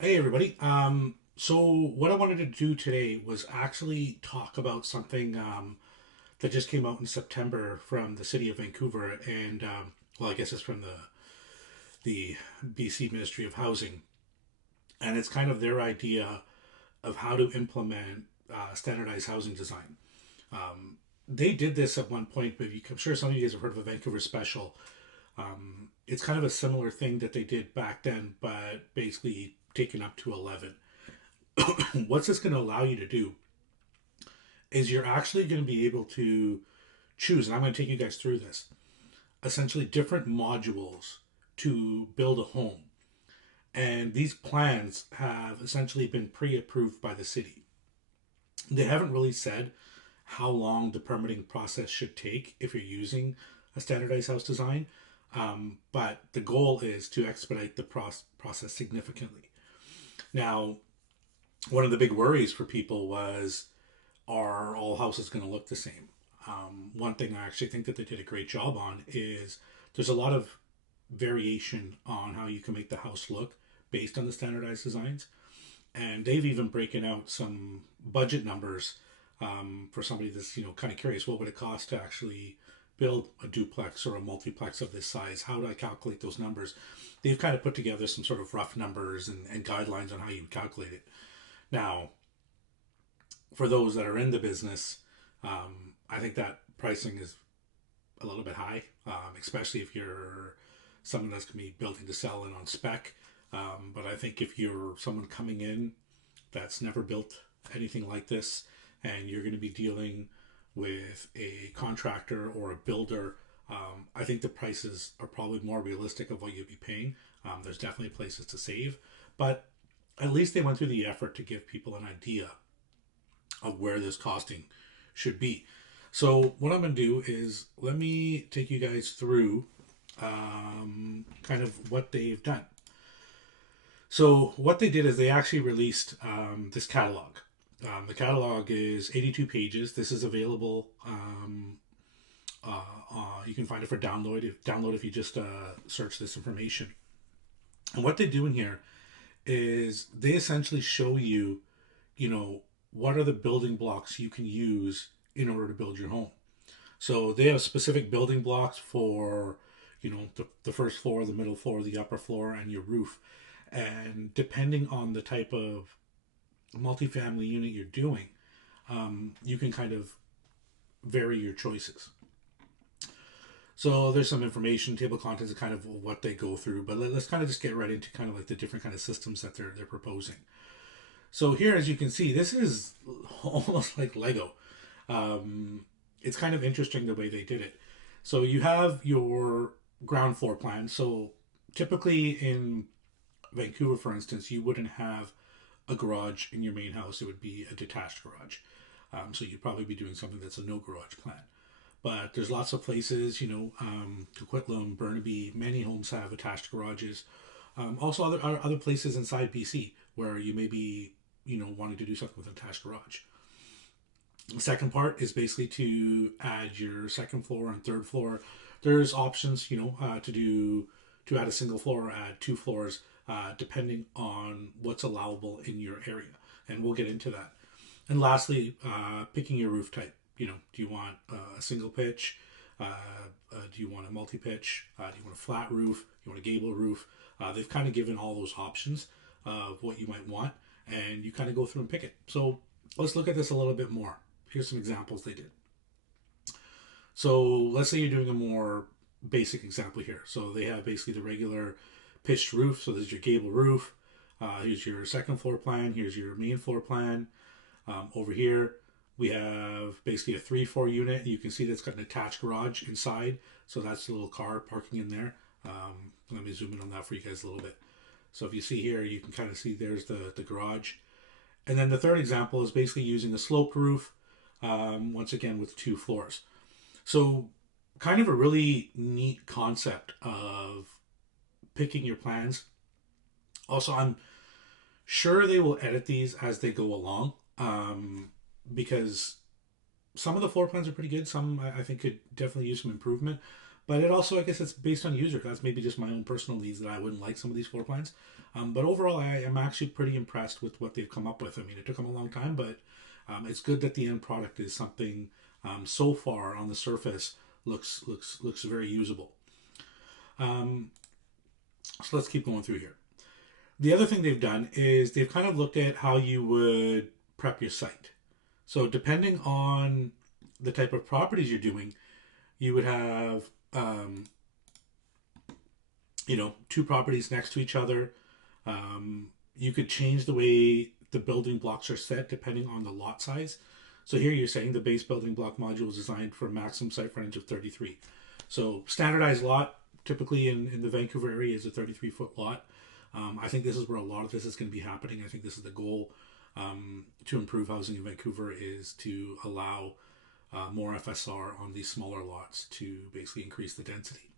Hey everybody. So what I wanted to do today was actually talk about something that just came out in September from the city of Vancouver, and well, I guess it's from the BC Ministry of Housing, and it's kind of their idea of how to implement standardized housing design. They did this at one point, but I'm sure some of you guys have heard of a Vancouver special. It's kind of a similar thing that they did back then, but basically taken up to 11. What's this going to allow you to do is you're actually going to be able to choose, and I'm going to take you guys through this, essentially different modules to build a home. And these plans have essentially been pre approved by the city. They haven't really said how long the permitting process should take if you're using a standardized house design, but the goal is to expedite the process significantly. Now, one of the big worries for people was, are all houses going to look the same? One thing I actually think that they did a great job on is there's a lot of variation on how you can make the house look based on the standardized designs. And they've even broken out some budget numbers for somebody that's kind of curious. What would it cost to actually build a duplex or a multiplex of this size? How do I calculate those numbers? They've kind of put together some sort of rough numbers and guidelines on how you calculate it. Now, for those that are in the business, I think that pricing is a little bit high, especially if you're someone that's going to be building to sell and on spec. But I think if you're someone coming in that's never built anything like this, and you're going to be dealing with a contractor or a builder, I think the prices are probably more realistic of what you'd be paying. There's definitely places to save, but at least they went through the effort to give people an idea of where this costing should be. So what I'm going to do is let me take you guys through kind of what they've done. So what they did is they actually released this catalog. The catalog is 82 pages. This is available. You can find it for download if you just search this information. And what they do in here is they essentially show you, what are the building blocks you can use in order to build your home. So they have specific building blocks for, the first floor, the middle floor, the upper floor, and your roof. And depending on the type of multifamily unit you're doing, you can kind of vary your choices. So there's some information, table of contents, of kind of what they go through. But let's kind of just get right into kind of like the different kind of systems that they're proposing. So here, as you can see, this is almost like Lego. It's kind of interesting the way they did it. So you have your ground floor plan. So typically in Vancouver, for instance, you wouldn't have a garage in your main house. It would be a detached garage. So you'd probably be doing something that's a no garage plan. But there's lots of places, Coquitlam, Burnaby, many homes have attached garages. Also, other places inside BC where you may be, wanting to do something with an attached garage. The second part is basically to add your second floor and third floor. There's options, to add a single floor or add two floors, depending on what's allowable in your area, and we'll get into that. And lastly, picking your roof type. Do you want a single pitch? Do you want a multi pitch? Do you want a flat roof? Do you want a gable roof? They've kind of given all those options of what you might want, and you kind of go through and pick it. So let's look at this a little bit more. Here's some examples they did. So let's say you're doing a more basic example here. So they have basically the regular pitched roof. So there's your gable roof. Here's your second floor plan. Here's your main floor plan. Over here, we have basically a 3-floor unit. You can see that's got an attached garage inside. So that's a little car parking in there. Let me zoom in on that for you guys a little bit. So if you see here, you can kind of see there's the garage. And then the third example is basically using a sloped roof, once again with 2 floors. So kind of a really neat concept of picking your plans. Also, I'm sure they will edit these as they go along, because some of the floor plans are pretty good. Some I think could definitely use some improvement. But it also, I guess, it's based on user. That's maybe just my own personal needs that I wouldn't like some of these floor plans. But overall, I am actually pretty impressed with what they've come up with. I mean, it took them a long time, but it's good that the end product is something so far on the surface looks very usable. Um, so let's keep going through here. The other thing they've done is they've kind of looked at how you would prep your site. So depending on the type of properties you're doing, you would have two properties next to each other. You could change the way the building blocks are set depending on the lot size. So here you're saying the base building block module is designed for a maximum site frontage of 33. So standardized lot typically in the Vancouver area is a 33-foot lot. I think this is where a lot of this is going to be happening. I think this is the goal to improve housing in Vancouver, is to allow more FSR on these smaller lots to basically increase the density.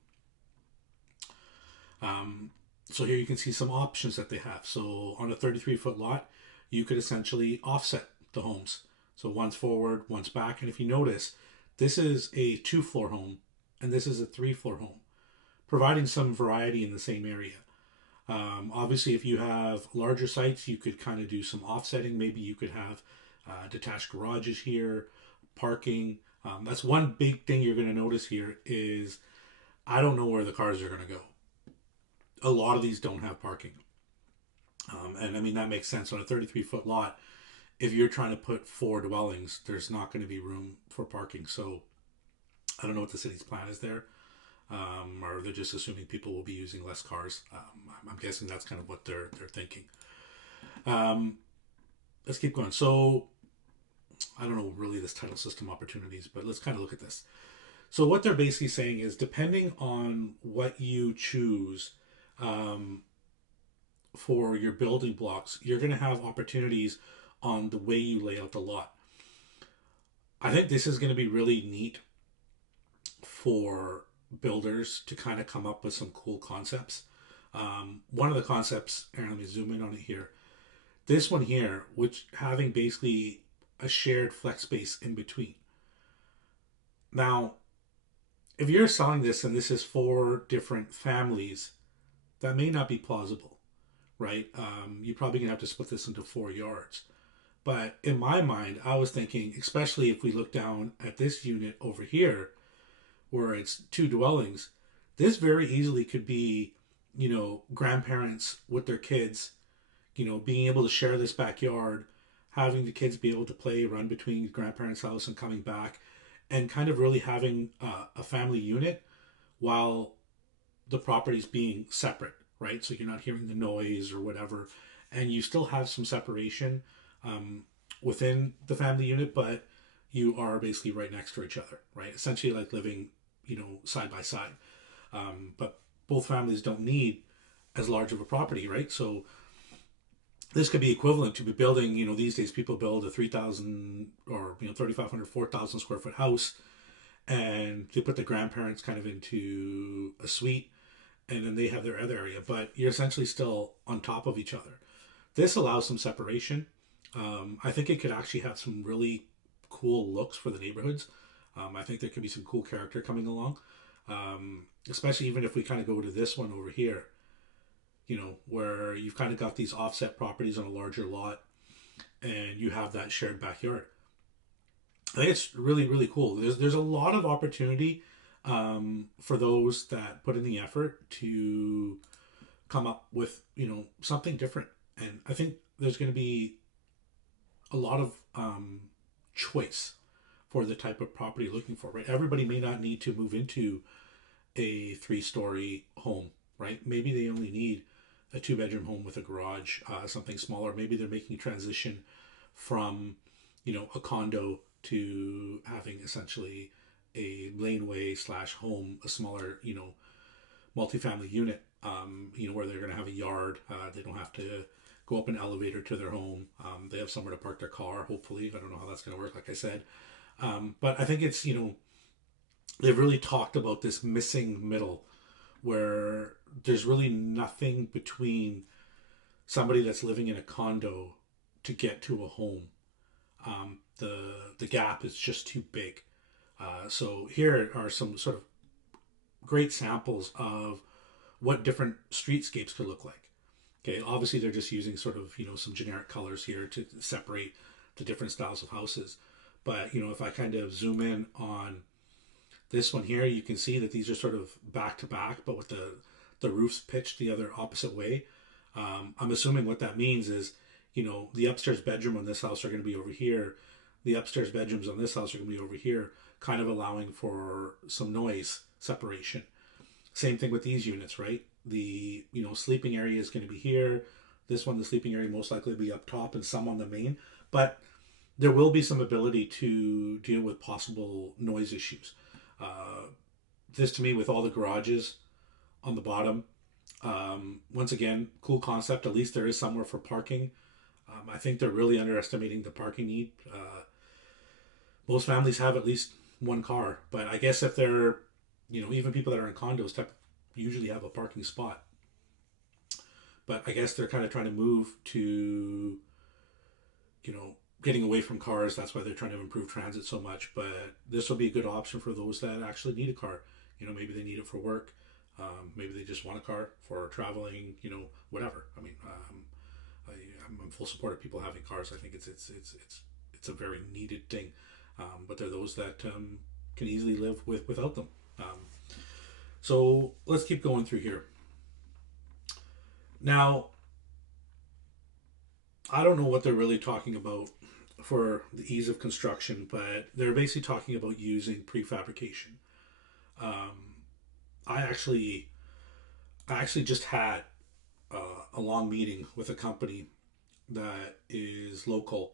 So here you can see some options that they have. So on a 33-foot lot, you could essentially offset the homes. So one's forward, one's back. And if you notice, this is a 2-floor home and this is a 3-floor home, providing some variety in the same area. Obviously, if you have larger sites, you could kind of do some offsetting. Maybe you could have detached garages here, parking. That's one big thing you're going to notice here is I don't know where the cars are going to go. A lot of these don't have parking. And I mean, that makes sense. On a 33-foot lot, if you're trying to put 4 dwellings, there's not going to be room for parking. So I don't know what the city's plan is there. Or they're just assuming people will be using less cars. I'm guessing that's kind of what they're thinking. Let's keep going. So I don't know really this title system opportunities, but let's kind of look at this. So what they're basically saying is, depending on what you choose for your building blocks, you're going to have opportunities on the way you lay out the lot. I think this is going to be really neat for builders to kind of come up with some cool concepts. One of the concepts, Aaron, let me zoom in on it here. This one here, which having basically a shared flex space in between. Now, if you're selling this and this is 4 different families, that may not be plausible, right? You're probably gonna have to split this into 4 yards. But in my mind, I was thinking, especially if we look down at this unit over here, where it's 2 dwellings, this very easily could be, grandparents with their kids, being able to share this backyard, having the kids be able to play, run between grandparents' house and coming back, and kind of really having a family unit while the property's being separate, right? So you're not hearing the noise or whatever, and you still have some separation within the family unit, but you are basically right next to each other, right? Essentially like living, side by side. But both families don't need as large of a property, right? So this could be equivalent to be building, these days people build a 3,000 or 3,500, 4,000 square foot house, and they put the grandparents kind of into a suite, and then they have their other area, but you're essentially still on top of each other. This allows some separation. I think it could actually have some really cool looks for the neighborhoods. I think there could be some cool character coming along, especially even if we kind of go to this one over here, where you've kind of got these offset properties on a larger lot and you have that shared backyard. I think it's really, really cool. There's a lot of opportunity for those that put in the effort to come up with, something different. And I think there's going to be a lot of choice for the type of property you're looking for, right? Everybody may not need to move into a 3-story home, right? Maybe they only need a 2-bedroom home with a garage, something smaller. Maybe they're making a transition from, a condo to having essentially a laneway / home, a smaller, multifamily unit, where they're going to have a yard. They don't have to go up an elevator to their home. They have somewhere to park their car, hopefully. I don't know how that's going to work, like I said. But I think it's, they've really talked about this missing middle where there's really nothing between somebody that's living in a condo to get to a home. The gap is just too big. So here are some sort of great samples of what different streetscapes could look like. Okay, obviously they're just using sort of, some generic colors here to separate the different styles of houses. But, if I kind of zoom in on this one here, you can see that these are sort of back to back, but with the roofs pitched the other opposite way. I'm assuming what that means is, the upstairs bedroom on this house are going to be over here. The upstairs bedrooms on this house are going to be over here, kind of allowing for some noise separation. Same thing with these units, right? The, sleeping area is going to be here. This one, the sleeping area most likely will be up top and some on the main. But there will be some ability to deal with possible noise issues. This to me, with all the garages on the bottom, once again, cool concept. At least there is somewhere for parking. I think they're really underestimating the parking need. Most families have at least one car, but I guess if they're, even people that are in condos usually have a parking spot. But I guess they're kind of trying to move to, getting away from cars. That's why they're trying to improve transit so much. But this will be a good option for those that actually need a car. Maybe they need it for work. Maybe they just want a car for traveling. Whatever. I mean, I'm in full support of people having cars. I think it's a very needed thing. But there are those that can easily live without them. So let's keep going through here. Now, I don't know what they're really talking about for the ease of construction, but they're basically talking about using prefabrication. I actually just had a long meeting with a company that is local.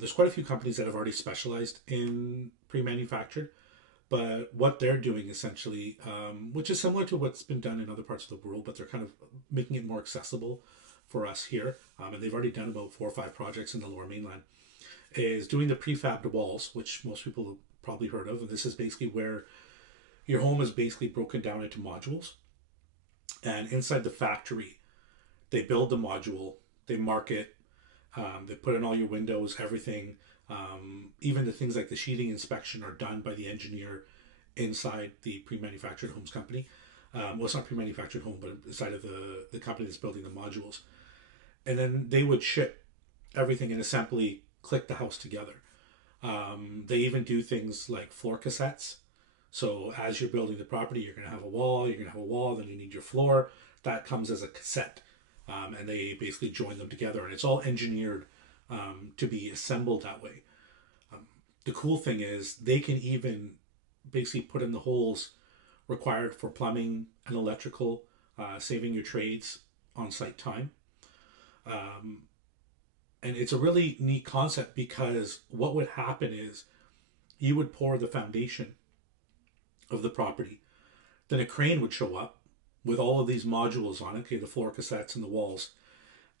There's quite a few companies that have already specialized in pre-manufactured, but what they're doing essentially, which is similar to what's been done in other parts of the world, but they're kind of making it more accessible for us here, and they've already done about 4 or 5 projects in the Lower Mainland, is doing the prefabbed walls, which most people have probably heard of. And this is basically where your home is basically broken down into modules, and inside the factory, they build the module, they mark it, they put in all your windows, everything. Even the things like the sheeting inspection are done by the engineer inside the pre-manufactured homes company. Well, it's not pre-manufactured home, but inside of the company that's building the modules. And then they would ship everything in assembly, click the house together. They even do things like floor cassettes. So as you're building the property, you're going to have a wall, then you need your floor. That comes as a cassette. And they basically join them together, and it's all engineered to be assembled that way. The cool thing is they can even basically put in the holes required for plumbing and electrical, saving your trades on site time. And it's a really neat concept, because what would happen is you would pour the foundation of the property, then a crane would show up with all of these modules on it, okay, the floor cassettes and the walls,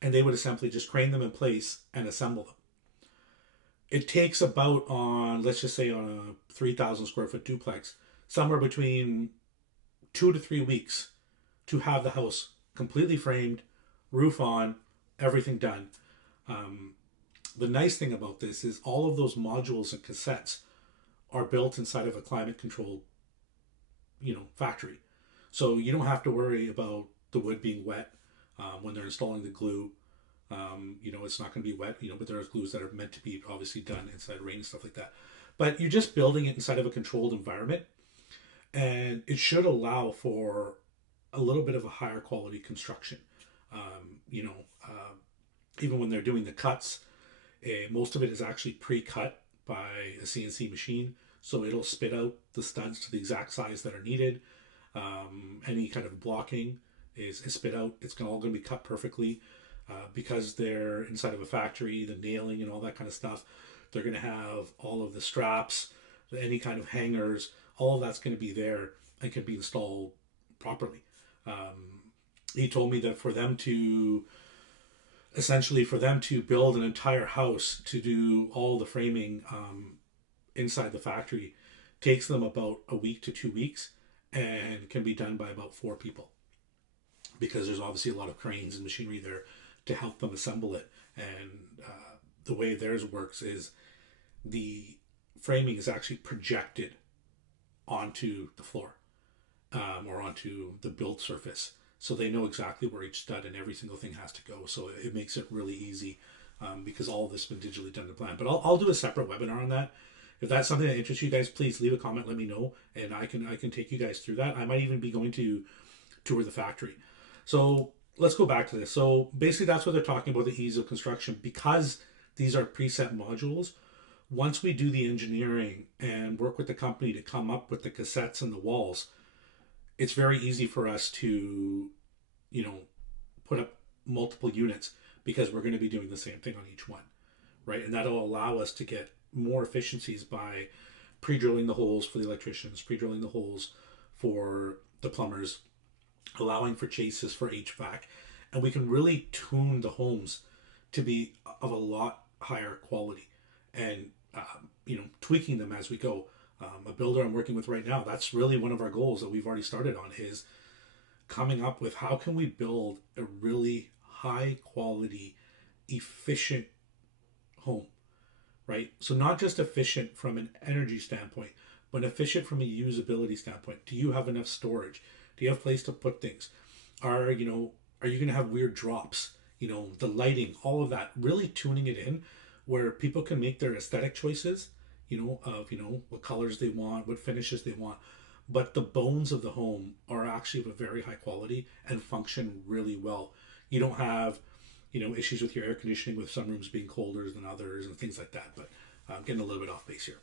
and they would essentially just crane them in place and assemble them. It takes about, let's just say on a 3,000 square foot duplex, somewhere between 2 to 3 weeks to have the house completely framed, roof on, everything done. The nice thing about this is all of those modules and cassettes are built inside of a climate controlled, factory. So you don't have to worry about the wood being wet when they're installing the glue. It's not going to be wet, but there's glues that are meant to be obviously done inside rain and stuff like that. But you're just building it inside of a controlled environment, and it should allow for a little bit of a higher quality construction. Even when they're doing the cuts, most of it is actually pre-cut by a CNC machine, so it'll spit out the studs to the exact size that are needed. Any kind of blocking is spit out. It's all going to be cut perfectly. Because they're inside of a factory, the nailing and all that kind of stuff, they're going to have all of the straps, any kind of hangers, all of that's going to be there and can be installed properly. He told me that for them to build an entire house, to do all the framing inside the factory, takes them about a week to 2 weeks, and can be done by about 4 people, because there's obviously a lot of cranes and machinery there to help them assemble it. And the way theirs works is the framing is actually projected onto the floor. or onto the build surface. So they know exactly where each stud and every single thing has to go. So it makes it really easy because all of this has been digitally done to plan. But I'll do a separate webinar on that. If that's something that interests you guys, please leave a comment, let me know, and I can take you guys through that. I might even be going to tour the factory. So let's go back to this. So basically that's what they're talking about, the ease of construction. Because these are preset modules, once we do the engineering and work with the company to come up with the cassettes and the walls, it's very easy for us to, put up multiple units because we're going to be doing the same thing on each one, right? And that'll allow us to get more efficiencies by pre-drilling the holes for the electricians, pre-drilling the holes for the plumbers, allowing for chases for HVAC, and we can really tune the homes to be of a lot higher quality and tweaking them as we go. A builder I'm working with right now, that's really one of our goals that we've already started on, is coming up with how can we build a really high quality, efficient home, right? So not just efficient from an energy standpoint, but efficient from a usability standpoint. Do you have enough storage? Do you have a place to put things? Are you going to have weird drops? The lighting, all of that, really tuning it in where people can make their aesthetic choices, of, what colors they want, what finishes they want. But the bones of the home are actually of a very high quality and function really well. You don't have, issues with your air conditioning, with some rooms being colder than others and things like that. But I'm getting a little bit off base here.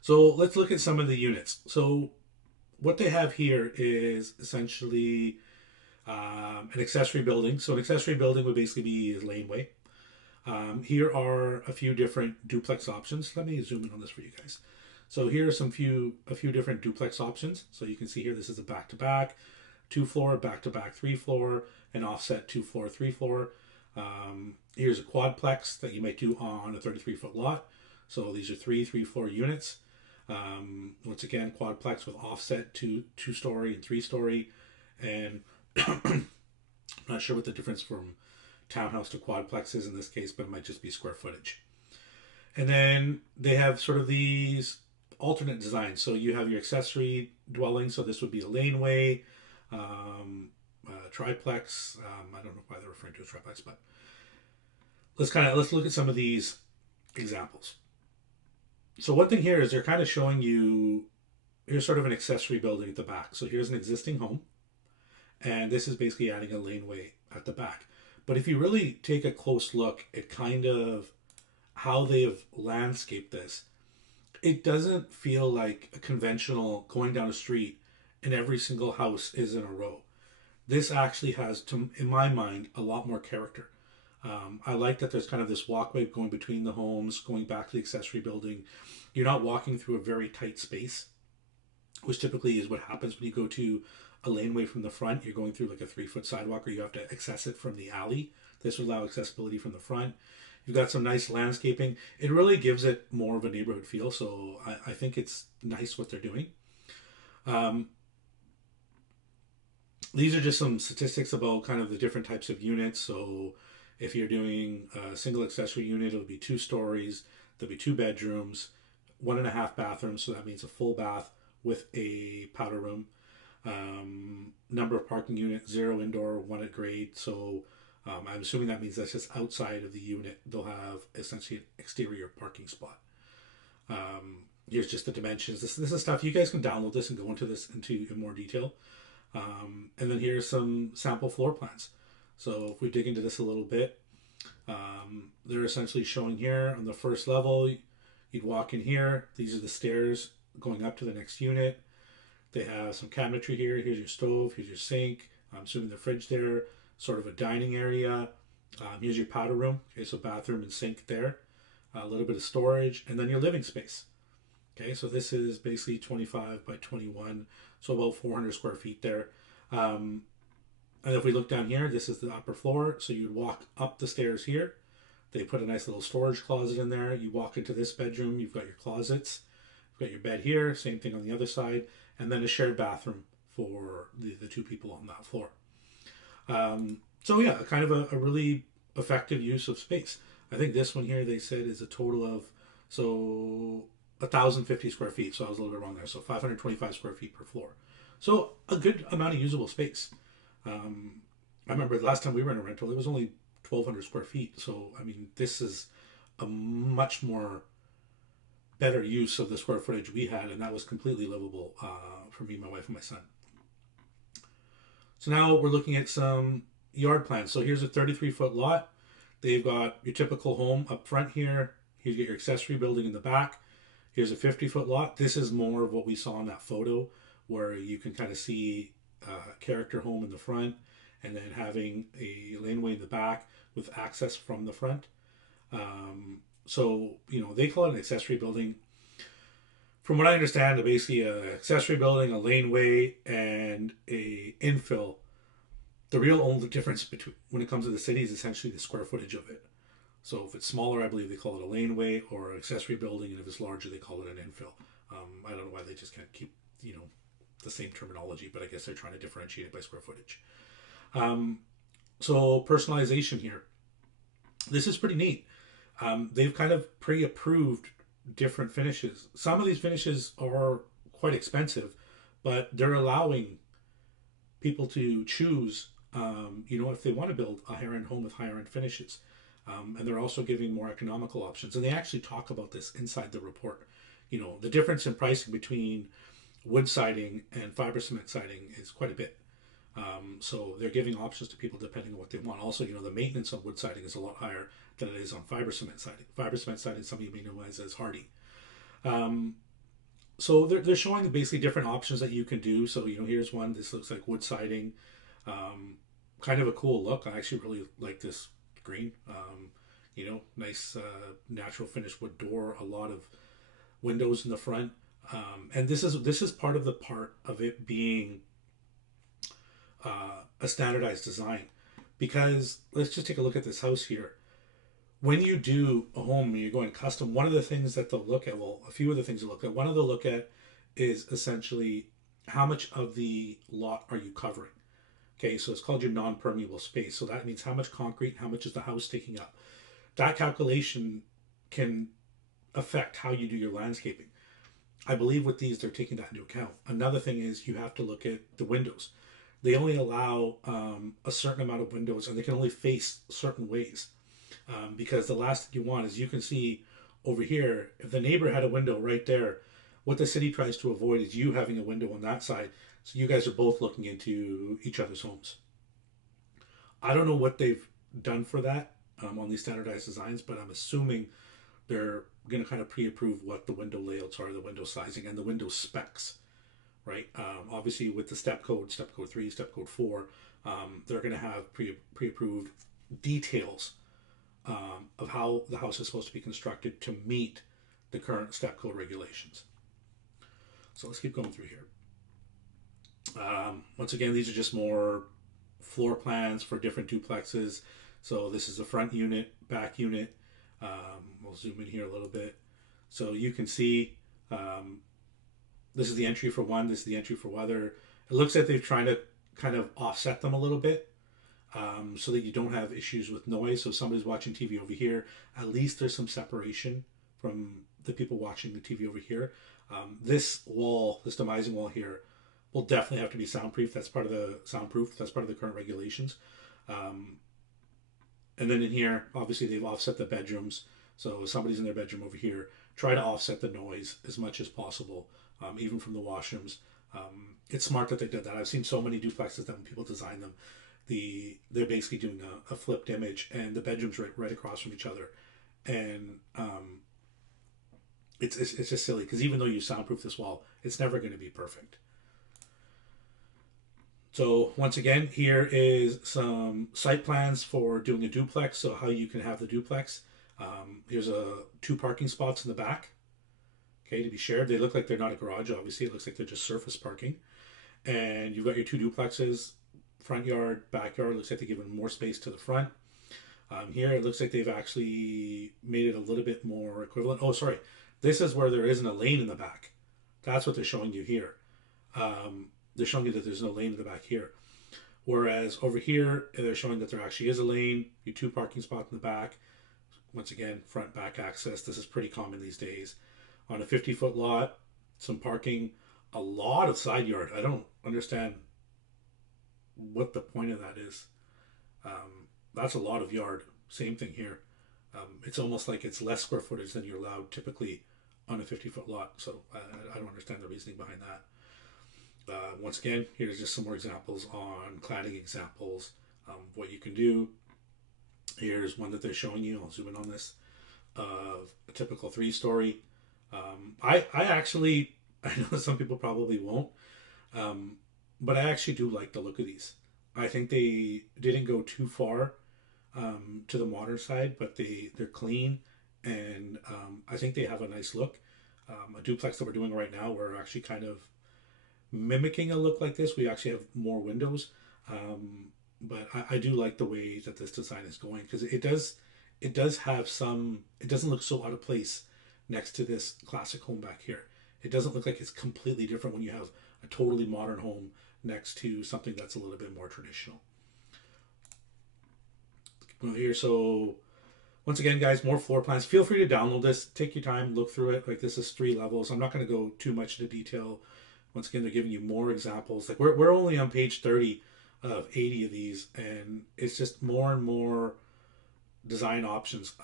So let's look at some of the units. So what they have here is essentially an accessory building. So an accessory building would basically be a laneway. Here are a few different duplex options. Let me zoom in on this for you guys. So here are a few different duplex options. So you can see here, this is a back-to-back, 2-floor, back-to-back, 3-floor, and offset 2-floor, 3-floor. Here's a quadplex that you might do on a 33-foot lot. So these are 3-floor units. Once again, quadplex with offset 2-story and 3-story. And I'm not sure what the difference from townhouse to quadplex is in this case, but it might just be square footage. And then they have sort of these alternate designs. So you have your accessory dwelling. So this would be a laneway, triplex. I don't know why they're referring to a triplex, but let's look at some of these examples. So one thing here is they're kind of showing you, here's sort of an accessory building at the back. So here's an existing home, and this is basically adding a laneway at the back. But if you really take a close look at kind of how they've landscaped this, it doesn't feel like a conventional going down a street and every single house is in a row. This actually has, in my mind, a lot more character. I like that there's kind of this walkway going between the homes, going back to the accessory building. You're not walking through a very tight space, which typically is what happens when you go to a laneway from the front. You're going through like a 3-foot sidewalk, or you have to access it from the alley. This would allow accessibility from the front. You've got some nice landscaping. It really gives it more of a neighborhood feel. So I think it's nice what they're doing. These are just some statistics about kind of the different types of units. So if you're doing a single accessory unit, it'll be 2 stories. There'll be 2 bedrooms, 1.5 bathrooms. So that means a full bath with a powder room. Number of parking units, 0 indoor, 1 at grade. So I'm assuming that means that's just outside of the unit. They'll have essentially an exterior parking spot. Here's just the dimensions. This is stuff you guys can download this and go into this in more detail. And then here's some sample floor plans. So if we dig into this a little bit, they're essentially showing here on the first level, you'd walk in here. These are the stairs going up to the next unit. They have some cabinetry here. Here's your stove. Here's your sink. I'm assuming the fridge there. Sort of a dining area. Here's your powder room. Okay, so bathroom and sink there. A little bit of storage. And then your living space. Okay, so this is basically 25 by 21. So about 400 square feet there. And if we look down here, this is the upper floor. So you'd walk up the stairs here. They put a nice little storage closet in there. You walk into this bedroom. You've got your closets. You've got your bed here. Same thing on the other side. And then a shared bathroom for the 2 people on that floor. So yeah, kind of a really effective use of space. I think this one here, they said, is a total of, so 1,050 square feet. So I was a little bit wrong there. So 525 square feet per floor. So a good amount of usable space. I remember the last time we were in a rental, it was only 1,200 square feet. So, I mean, this is a much more better use of the square footage we had, and that was completely livable for me, my wife, and my son. So now we're looking at some yard plans. So here's a 33-foot lot. They've got your typical home up front here. Here's your accessory building in the back. Here's a 50-foot lot. This is more of what we saw in that photo, where you can kind of see a character home in the front and then having a laneway in the back with access from the front. So, you know, they call it an accessory building. From what I understand, basically an accessory building, a laneway, and a infill. The real only difference between when it comes to the city is essentially the square footage of it. So if it's smaller, I believe they call it a laneway or an accessory building, and if it's larger, they call it an infill. I don't know why they just can't keep, you know, the same terminology, but I guess they're trying to differentiate it by square footage. So personalization here. This is pretty neat. They've kind of pre-approved different finishes. Some of these finishes are quite expensive, but they're allowing people to choose, you know, if they want to build a higher-end home with higher-end finishes. And they're also giving more economical options. And they actually talk about this inside the report. You know, the difference in pricing between wood siding and fiber cement siding is quite a bit. So they're giving options to people depending on what they want. Also, you know, the maintenance on wood siding is a lot higher than it is on fiber cement siding. Fiber cement siding, some of you may know as hardy. So they're showing basically different options that you can do. So, you know, here's one. This looks like wood siding. Kind of a cool look. I actually really like this green. You know, nice natural finish wood door. A lot of windows in the front. And this is part of it being a standardized design, because let's just take a look at this house here. When you do a home and you're going custom, one of the things that they'll look at, well, a few of the things they'll look at, one of the look at is essentially how much of the lot are you covering. Okay, so it's called your non-permeable space. So that means how much concrete, how much is the house taking up. That calculation can affect how you do your landscaping. I believe with these, they're taking that into account. Another thing is you have to look at the windows. They only allow a certain amount of windows, and they can only face certain ways. Because the last thing you want is, you can see over here, if the neighbor had a window right there, what the city tries to avoid is you having a window on that side. So you guys are both looking into each other's homes. I don't know what they've done for that on these standardized designs, but I'm assuming they're going to kind of pre-approve what the window layouts are, the window sizing, and the window specs, right? Obviously, with the step code 3, step code 4, they're going to have pre-approved details of how the house is supposed to be constructed to meet the current step code regulations. So let's keep going through here. Once again, these are just more floor plans for different duplexes. So this is the front unit, back unit. We'll zoom in here a little bit. So you can see this is the entry for one, this is the entry for other. It looks like they've tried to kind of offset them a little bit so that you don't have issues with noise. So if somebody's watching TV over here, at least there's some separation from the people watching the TV over here. This wall, this demising wall here, will definitely have to be soundproof. That's part of the soundproof. That's part of the current regulations. And then in here, obviously they've offset the bedrooms. So if somebody's in their bedroom over here, try to offset the noise as much as possible, even from the washrooms. It's smart that they did that. I've seen so many duplexes that when people design them, they're basically doing a flipped image, and the bedrooms right across from each other. And it's just silly, because even though you soundproof this wall, it's never going to be perfect. So once again, here is some site plans for doing a duplex. So how you can have the duplex. Here's 2 parking spots in the back, okay, to be shared. They look like they're not a garage, obviously. It looks like they're just surface parking. And you've got your 2 duplexes, front yard, backyard. Looks like they're giving more space to the front. Here, it looks like they've actually made it a little bit more equivalent. Oh, sorry. This is where there isn't a lane in the back. That's what they're showing you here. They're showing you that there's no lane in the back here. Whereas over here, they're showing that there actually is a lane, your 2 parking spots in the back. Once again, front, back access. This is pretty common these days. on a 50-foot lot, some parking, a lot of side yard. I don't understand what the point of that is. That's a lot of yard. Same thing here. It's almost like it's less square footage than you're allowed typically on a 50-foot lot. So I don't understand the reasoning behind that. Once again, here's just some more examples on cladding examples, what you can do. Here's one that they're showing you. I'll zoom in on this of a typical 3-story. I actually, I know some people probably won't, but I actually do like the look of these. I think they didn't go too far to the modern side, but they're clean, and I think they have a nice look. A duplex that we're doing right now, we're actually kind of mimicking a look like this. We actually have more windows, but I do like the way that this design is going, because it does have some. It doesn't look so out of place next to this classic home back here. It doesn't look like it's completely different when you have a totally modern home next to something that's a little bit more traditional. Well, here, so once again, guys, more floor plans. Feel free to download this. Take your time, look through it. Like, this is 3 levels. I'm not going to go too much into detail. Once again, they're giving you more examples. Like, we're only on page 30 of 80 of these, and it's just more and more design options.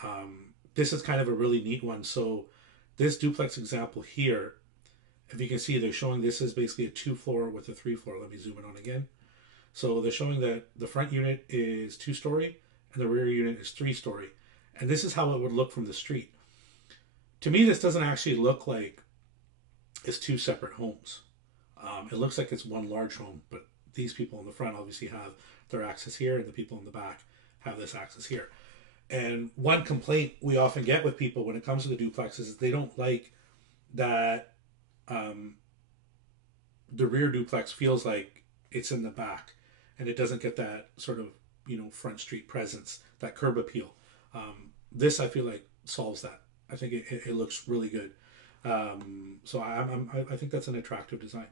This is kind of a really neat one. So this duplex example here, if you can see, they're showing this is basically a 2-floor with a 3-floor. Let me zoom in on again. So they're showing that the front unit is 2-story and the rear unit is 3-story. And this is how it would look from the street. To me, this doesn't actually look like it's 2 separate homes. It looks like it's one large home, but these people in the front obviously have their access here, and the people in the back have this access here. And one complaint we often get with people when it comes to the duplexes is they don't like that the rear duplex feels like it's in the back, and it doesn't get that sort of, front street presence, that curb appeal. This, I feel like, solves that. I think it looks really good. So I think that's an attractive design.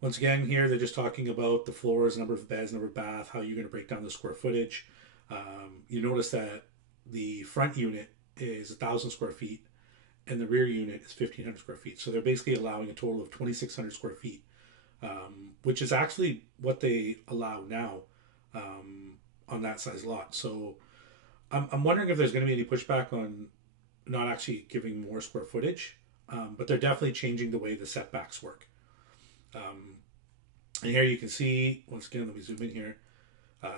Once again, here they're just talking about the floors, number of beds, number of bath, how you're going to break down the square footage. You notice that the front unit is 1,000 square feet and the rear unit is 1,500 square feet. So they're basically allowing a total of 2,600 square feet, which is actually what they allow now on that size lot. So I'm wondering if there's going to be any pushback on not actually giving more square footage, but they're definitely changing the way the setbacks work. And here you can see, once again, let me zoom in here.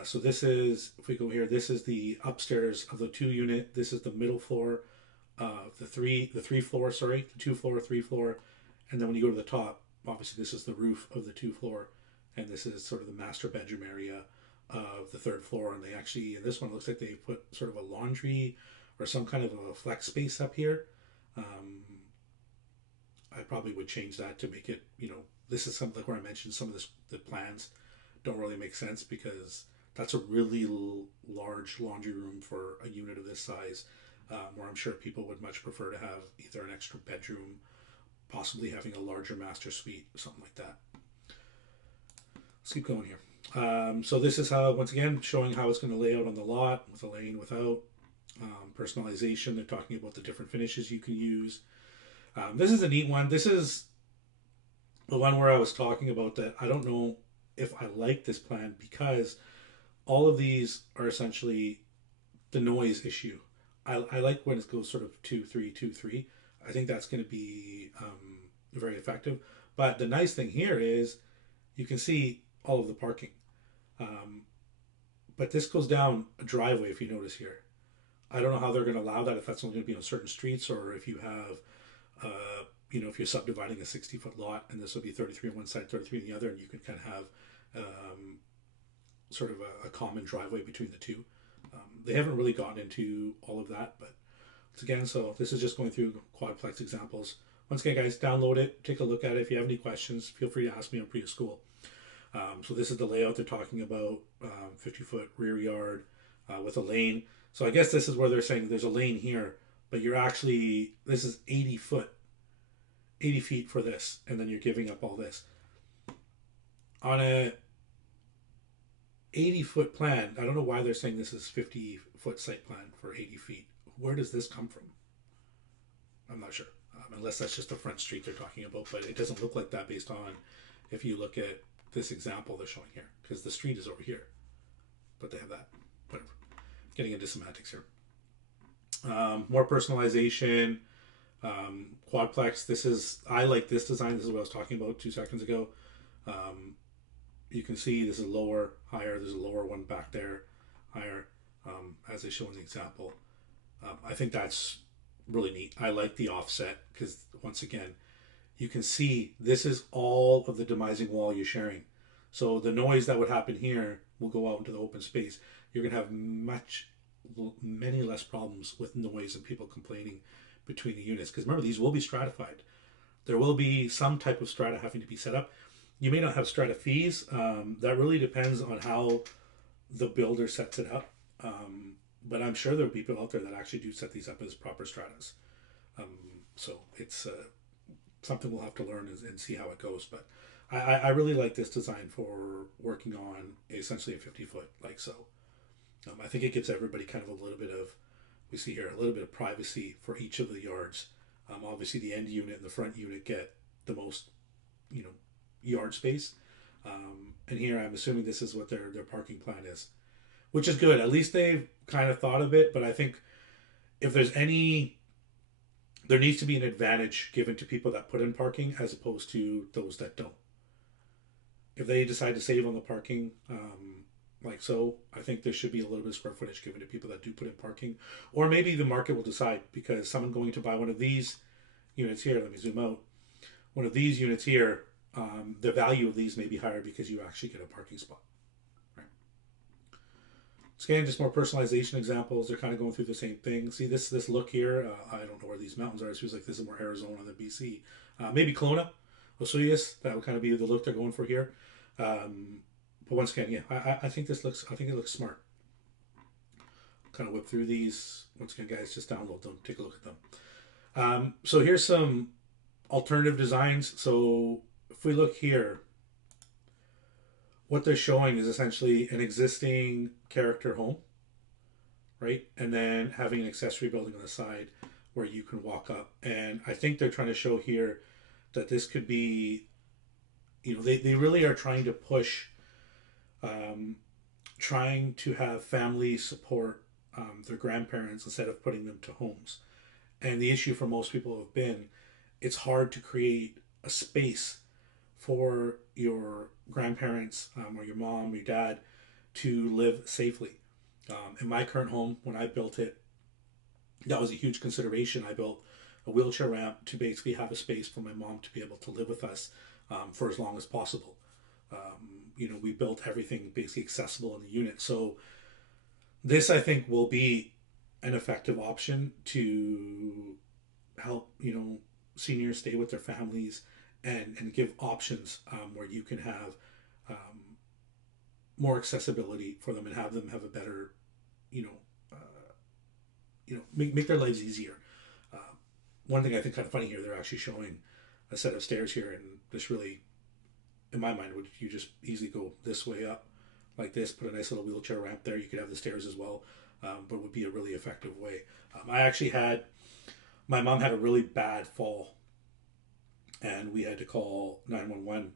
So this is, if we go here, this is the upstairs of the 2 unit. This is the middle floor of the 3 floor, sorry, the 2 floor, 3 floor. And then when you go to the top, obviously this is the roof of the 2 floor. And this is sort of the master bedroom area of the 3rd floor. And they actually, in this one, looks like they put sort of a laundry or some kind of a flex space up here. I probably would change that to make it, this is something like where I mentioned some of the plans don't really make sense, because that's a really large laundry room for a unit of this size, where I'm sure people would much prefer to have either an extra bedroom, possibly having a larger master suite, something like that. Let's keep going here. So this is how, once again, showing how it's going to lay out on the lot with a lane, without. Personalization, they're talking about the different finishes you can use. This is a neat one. This is the one where I was talking about that I don't know if I like this plan, because all of these are essentially the noise issue. I like when it goes sort of 2-3, 2-3. I think that's going to be very effective. But the nice thing here is you can see all of the parking. But this goes down a driveway, if you notice here. I don't know how they're going to allow that, if that's only going to be on certain streets, or if you have, if you're subdividing a 60-foot lot, and this will be 33 on one side, 33 on the other, and you can kind of have sort of a common driveway between the two. They haven't really gotten into all of that, but once again, so this is just going through quadplex examples. Once again, guys, download it, take a look at it. If you have any questions, feel free to ask me on Pre-School. So this is the layout they're talking about, 50-foot rear yard with a lane. So I guess this is where they're saying there's a lane here, but you're actually, this is 80 feet for this, and then you're giving up all this. On a 80-foot plan, I don't know why they're saying this is 50-foot site plan for 80 feet. Where does this come from? I'm not sure. unless that's just the front street they're talking about. But it doesn't look like that based on if you look at this example they're showing here, because the street is over here, but they have that. Whatever. Getting into semantics here. More personalization. Quadplex. I like this design. This is what I was talking about 2 seconds ago. You can see this is lower, higher. There's a lower one back there, higher, as they show in the example. I think that's really neat. I like the offset because, once again, you can see this is all of the demising wall you're sharing. So the noise that would happen here will go out into the open space. You're going to have many less problems with noise and people complaining between the units. Because remember, these will be stratified. There will be some type of strata having to be set up. You may not have strata fees. That really depends on how the builder sets it up. But I'm sure there are people out there that actually do set these up as proper stratas. So it's something we'll have to learn and see how it goes. But I really like this design for working on essentially a 50-foot like so. I think it gives everybody kind of a little bit of, we see here, a little bit of privacy for each of the yards. Obviously the end unit and the front unit get the most, yard space. And here I'm assuming this is what their parking plan is, which is good. At least they've kind of thought of it, but I think if there's there needs to be an advantage given to people that put in parking as opposed to those that don't. If they decide to save on the parking, like so, I think there should be a little bit of square footage given to people that do put in parking. Or maybe the market will decide, because someone going to buy one of these units here, let me zoom out, one of these units here, the value of these may be higher because you actually get a parking spot. Right. Again, just more personalization examples. They're kind of going through the same thing. See this look here. I don't know where these mountains are. It feels like this is more Arizona than BC. Maybe Kelowna, Osoyoos. That would kind of be the look they're going for here. But once again, yeah, I think it looks smart. Kind of whip through these. Once again, guys, just download them. Take a look at them. So here's some alternative designs. So if we look here, what they're showing is essentially an existing character home, right? And then having an accessory building on the side where you can walk up. And I think they're trying to show here that this could be, they really are trying to push, trying to have family support their grandparents instead of putting them to homes. And the issue for most people have been, it's hard to create a space for your grandparents or your mom, your dad to live safely. In my current home, when I built it, that was a huge consideration. I built a wheelchair ramp to basically have a space for my mom to be able to live with us for as long as possible. We built everything basically accessible in the unit. So this, I think, will be an effective option to help, seniors stay with their families and give options where you can have more accessibility for them and have them have a better, make their lives easier. One thing I think kind of funny here, they're actually showing a set of stairs here, and this really, in my mind, would you just easily go this way up like this, put a nice little wheelchair ramp there. You could have the stairs as well, but it would be a really effective way. My mom had a really bad fall, and we had to call 911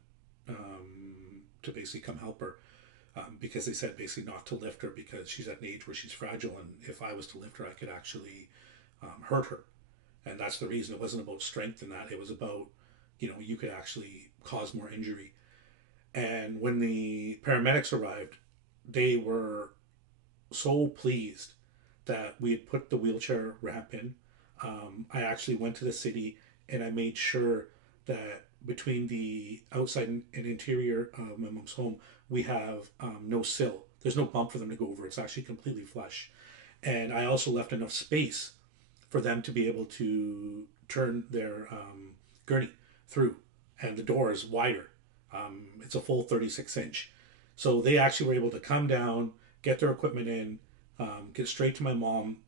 to basically come help her because they said basically not to lift her because she's at an age where she's fragile, and if I was to lift her, I could actually hurt her. And that's the reason. It wasn't about strength in that. It was about, you could actually cause more injury. And when the paramedics arrived, they were so pleased that we had put the wheelchair ramp in. I actually went to the city and I made sure that between the outside and interior of my mom's home, we have no sill. There's no bump for them to go over. It's actually completely flush. And I also left enough space for them to be able to turn their gurney through. And the door is wider. It's a full 36-inch. So they actually were able to come down, get their equipment in, get straight to my mom,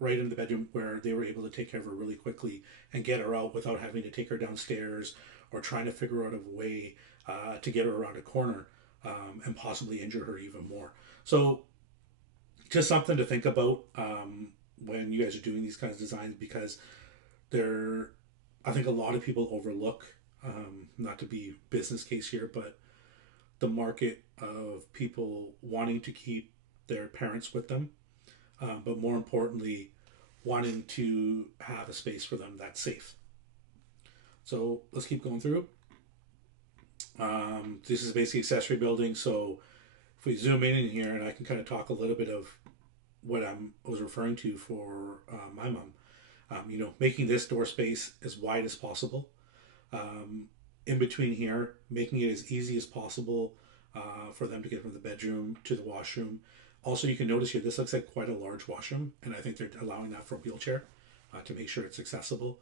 right in the bedroom where they were able to take care of her really quickly and get her out without having to take her downstairs or trying to figure out a way to get her around a corner and possibly injure her even more. So just something to think about when you guys are doing these kinds of designs, because there, I think a lot of people overlook, not to be business case here, but the market of people wanting to keep their parents with them, but more importantly, wanting to have a space for them that's safe. So let's keep going through. This is basically accessory building. So if we zoom in here, and I can kind of talk a little bit of what I was referring to for my mom. Making this door space as wide as possible. In between here, making it as easy as possible for them to get from the bedroom to the washroom. Also, you can notice here, this looks like quite a large washroom, and I think they're allowing that for a wheelchair to make sure it's accessible.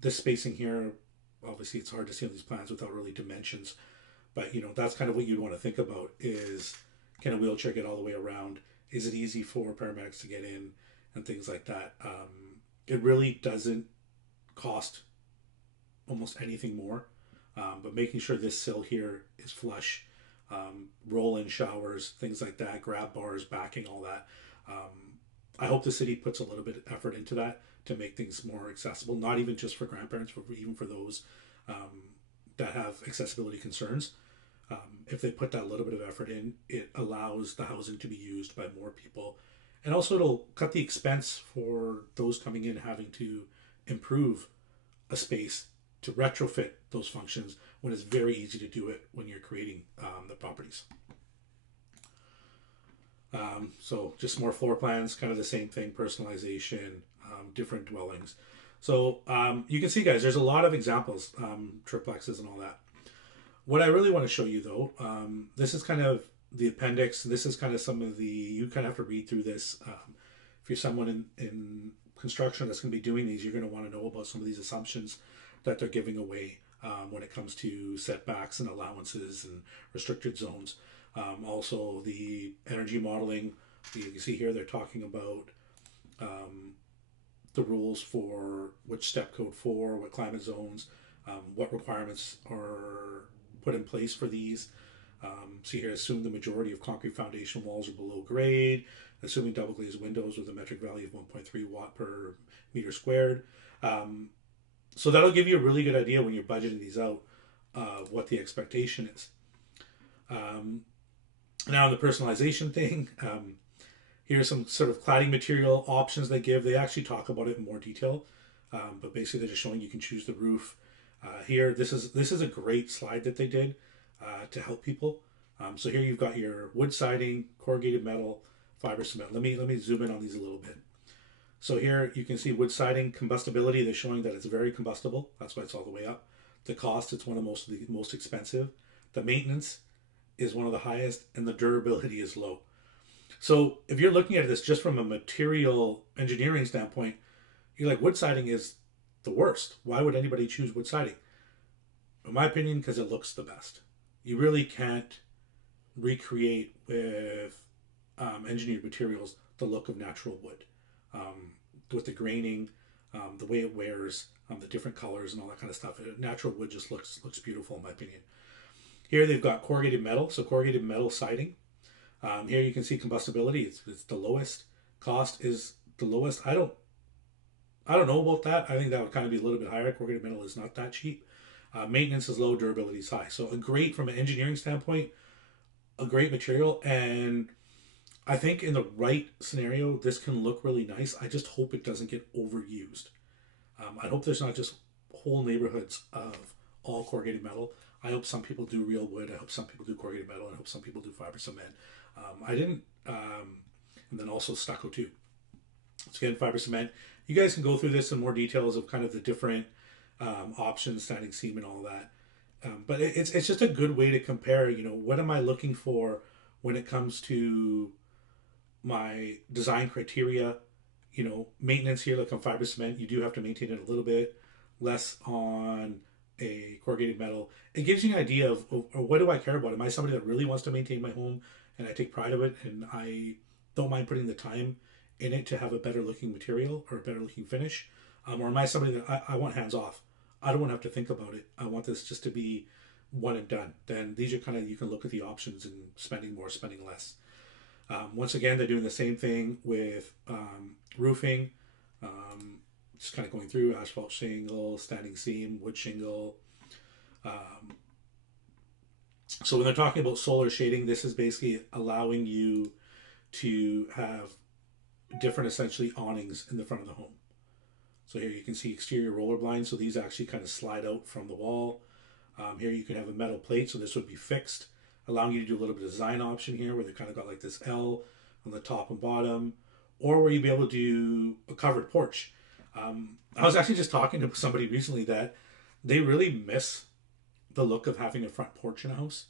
This spacing here, obviously it's hard to see on these plans without really dimensions, but that's kind of what you'd want to think about is, can a wheelchair get all the way around? Is it easy for paramedics to get in and things like that? It really doesn't cost almost anything more, but making sure this sill here is flush, roll-in showers, things like that, grab bars, backing, all that. I hope the city puts a little bit of effort into that to make things more accessible, not even just for grandparents, but even for those that have accessibility concerns. If they put that little bit of effort in, it allows the housing to be used by more people. And also it'll cut the expense for those coming in having to improve a space to retrofit those functions when it's very easy to do it when you're creating the properties. So just more floor plans, kind of the same thing, personalization, different dwellings. So you can see, guys, there's a lot of examples, triplexes and all that. What I really want to show you, though, this is kind of the appendix. This is kind of some of the, you kind of have to read through this. If you're someone in construction that's going to be doing these, you're going to want to know about some of these assumptions that they're giving away when it comes to setbacks and allowances and restricted zones. Also, the energy modeling, you can see here they're talking about the rules for which step code for, what climate zones, what requirements are put in place for these. See here, assume the majority of concrete foundation walls are below grade, assuming double glazed windows with a metric value of 1.3 watt per meter squared. So that'll give you a really good idea when you're budgeting these out of what the expectation is. Now the personalization thing, here's some sort of cladding material options they give. They actually talk about it in more detail, but basically they're just showing you can choose the roof. Here, this is a great slide that they did to help people. So here you've got your wood siding, corrugated metal, fiber cement. Let me zoom in on these a little bit. So here you can see wood siding combustibility. They're showing that it's very combustible. That's why it's all the way up. The cost, it's one of the most expensive. The maintenance is one of the highest, and the durability is low. So if you're looking at this just from a material engineering standpoint, you're like, wood siding is the worst. Why would anybody choose wood siding? In my opinion, because it looks the best. You really can't recreate with engineered materials the look of natural wood. With the graining, the way it wears, the different colors and all that kind of stuff. Natural wood just looks beautiful in my opinion. Here they've got corrugated metal, so corrugated metal siding. Here you can see combustibility, it's the lowest. Cost is the lowest. I don't know about that. I think that would kind of be a little bit higher. Corrugated metal is not that cheap. Maintenance is low, durability is high. So a great, from an engineering standpoint, a great material. And I think in the right scenario, this can look really nice. I just hope it doesn't get overused. I hope there's not just whole neighborhoods of all corrugated metal. I hope some people do real wood. I hope some people do corrugated metal. And I hope some people do fiber cement. I didn't. And then also stucco too. So again, fiber cement. You guys can go through this in more details of kind of the different options, standing seam and all that. But it's just a good way to compare, what am I looking for when it comes to my design criteria. Maintenance here, like on fiber cement, you do have to maintain it a little bit less on a corrugated metal. It gives you an idea of what do I care about? Am I somebody that really wants to maintain my home and I take pride of it and I don't mind putting the time in it to have a better looking material or a better looking finish? Or am I somebody that I want hands off? I don't want to have to think about it. I want this just to be one and done. Then these are kind of, you can look at the options and spending more, spending less. Once again, they're doing the same thing with roofing, just kind of going through asphalt shingle, standing seam, wood shingle. Um, so when they're talking about solar shading, this is basically allowing you to have different essentially awnings in the front of the home. So here you can see exterior roller blinds. So these actually kind of slide out from the wall. Here you can have a metal plate. So this would be fixed, allowing you to do a little bit of design option here where they kind of got like this L on the top and bottom, or where you'd be able to do a covered porch. I was actually just talking to somebody recently that they really miss the look of having a front porch in a house.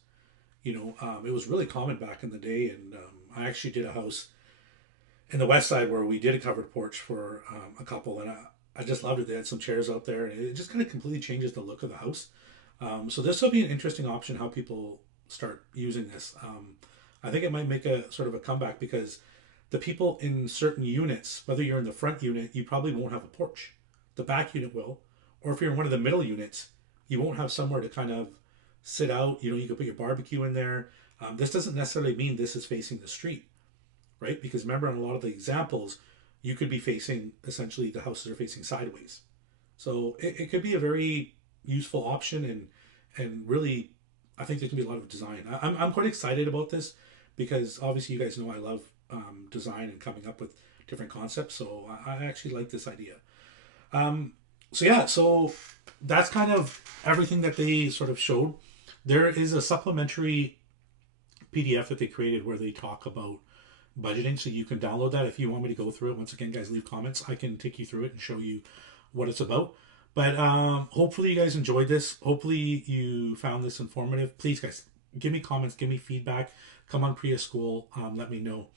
It was really common back in the day, and I actually did a house in the west side where we did a covered porch for a couple, and I just loved it. They had some chairs out there, and it just kind of completely changes the look of the house. So this will be an interesting option how people start using this. I think it might make a sort of a comeback because the people in certain units, whether you're in the front unit, you probably won't have a porch. The back unit will, or if you're in one of the middle units, you won't have somewhere to kind of sit out. You can put your barbecue in there. This doesn't necessarily mean this is facing the street, right? Because remember, on a lot of the examples, you could be facing, essentially, the houses are facing sideways. So it could be a very useful option, and really, I think there can be a lot of design. I'm quite excited about this because obviously you guys know I love design and coming up with different concepts. So I actually like this idea. So that's kind of everything that they sort of showed. There is a supplementary PDF that they created where they talk about budgeting, so you can download that if you want me to go through it. Once again, guys, leave comments. I can take you through it and show you what it's about. But hopefully you guys enjoyed this. Hopefully you found this informative. Please, guys, give me comments, give me feedback. Come on Priya School. Let me know.